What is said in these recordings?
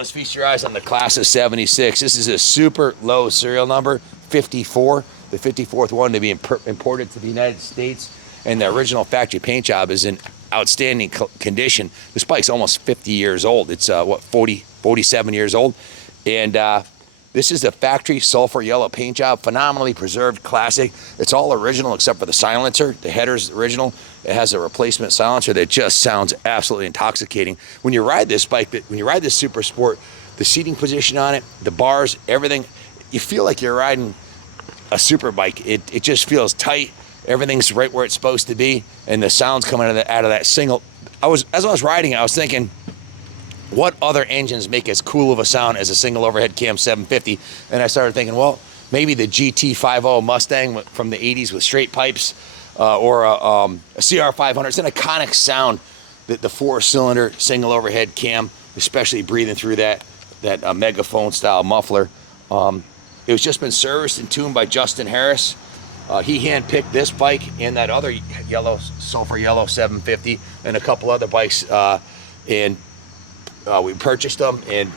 Fellas, feast your eyes on the class of 76. This is a super low serial number, 54, the 54th one to be imported to the United States. And the original factory paint job is in outstanding condition. This bike's almost 50 years old. It's, 47 years old. And this is the factory sulfur yellow paint job, phenomenally preserved, classic. It's all original except for the silencer. The header's original. It has a replacement silencer that just sounds absolutely intoxicating. When you ride this bike, when you ride this Super Sport, the seating position on it, the bars, everything, you feel like you're riding a super bike. It just feels tight. Everything's right where it's supposed to be, and the sound's coming out of that single. As I was riding it, I was thinking, what other engines make as cool of a sound as a single overhead cam 750? And I started thinking, well, maybe the GT50 Mustang from the 80s with straight pipes, or a CR500. It's an iconic sound, that the 4-cylinder single overhead cam, especially breathing through that megaphone style muffler. It was just been serviced and tuned by Justin Harris. He handpicked this bike and that other yellow sulfur yellow 750 and a couple other bikes, and we purchased them and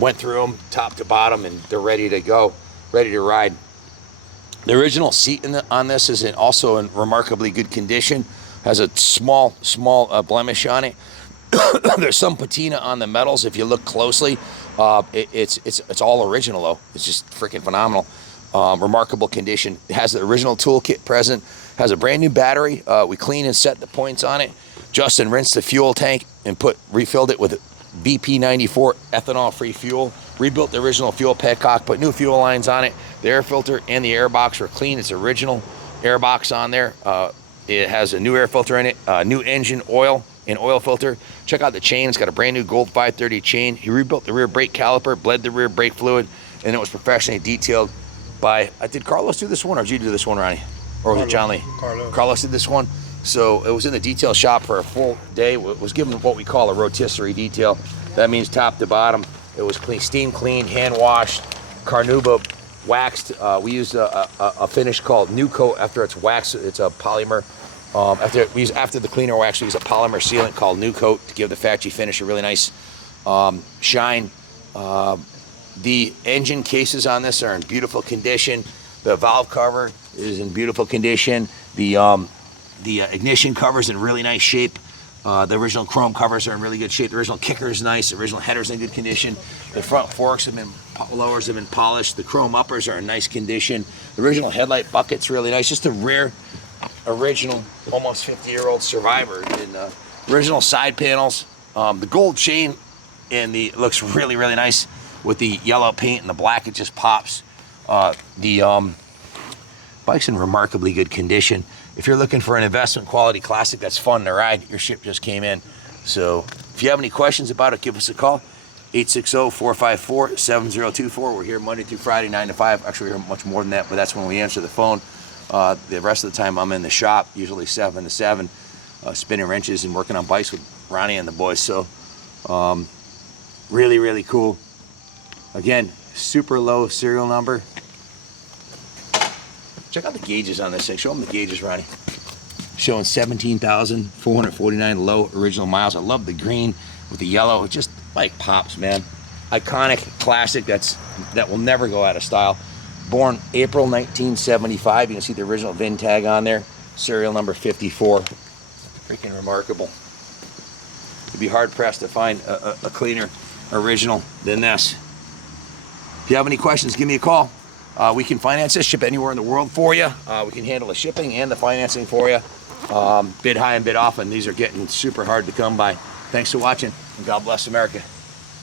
went through them top to bottom, and they're ready to go, ready to ride. The original seat on this is also in remarkably good condition. Has a small blemish on it. There's some patina on the metals if you look closely. It's all original though. It's just freaking phenomenal. Remarkable condition. It has the original toolkit present. Has a brand new battery. We cleaned and set the points on it. Justin rinsed the fuel tank and refilled it with BP94 ethanol-free fuel. Rebuilt the original fuel petcock, put new fuel lines on it. The air filter and the air box were clean. It's original air box on there. It has a new air filter in it, new engine oil and oil filter. Check out the chain. It's got a brand new gold 530 chain. He rebuilt the rear brake caliper, bled the rear brake fluid, and it was professionally detailed by, did Carlos do this one, or did you do this one, Ronnie? Or was it John Lee? Carlos did this one. So it was in the detail shop for a full day. It was given what we call a rotisserie detail. That means top to bottom. It was clean, steam cleaned, hand washed, carnauba waxed. We used a finish called New Coat after it's waxed. It's a polymer. After the cleaner wax, we use a polymer sealant called New Coat to give the factory finish a really nice shine. The engine cases on this are in beautiful condition. The valve cover is in beautiful condition. The ignition cover's in really nice shape. The original chrome covers are in really good shape. The original kicker is nice. The original header's in good condition. The front forks lowers have been polished. The chrome uppers are in nice condition. The original headlight bucket's really nice. Just a rare, original, almost 50-year-old Survivor. And original side panels. The gold chain and it looks really, really nice with the yellow paint and the black. It just pops. The bike's in remarkably good condition. If you're looking for an investment quality classic that's fun to ride, your ship just came in. So if you have any questions about it, give us a call. 860-454-7024. We're here Monday through Friday, 9 to 5. Actually, we're here much more than that, but that's when we answer the phone. The rest of the time, I'm in the shop, usually 7 to 7, spinning wrenches and working on bikes with Ronnie and the boys. So really, really cool. Again, super low serial number. Check out the gauges on this thing. Show them the gauges, Ronnie. Showing 17,449 low original miles. I love the green with the yellow. It just like pops, man. Iconic, classic. That will never go out of style. Born April 1975. You can see the original VIN tag on there. Serial number 54. Freaking remarkable. You'd be hard pressed to find a cleaner original than this. If you have any questions, give me a call. We can finance this, ship anywhere in the world for you. We can handle the shipping and the financing for you. Bid high and bid often. These are getting super hard to come by. Thanks for watching, and God bless America.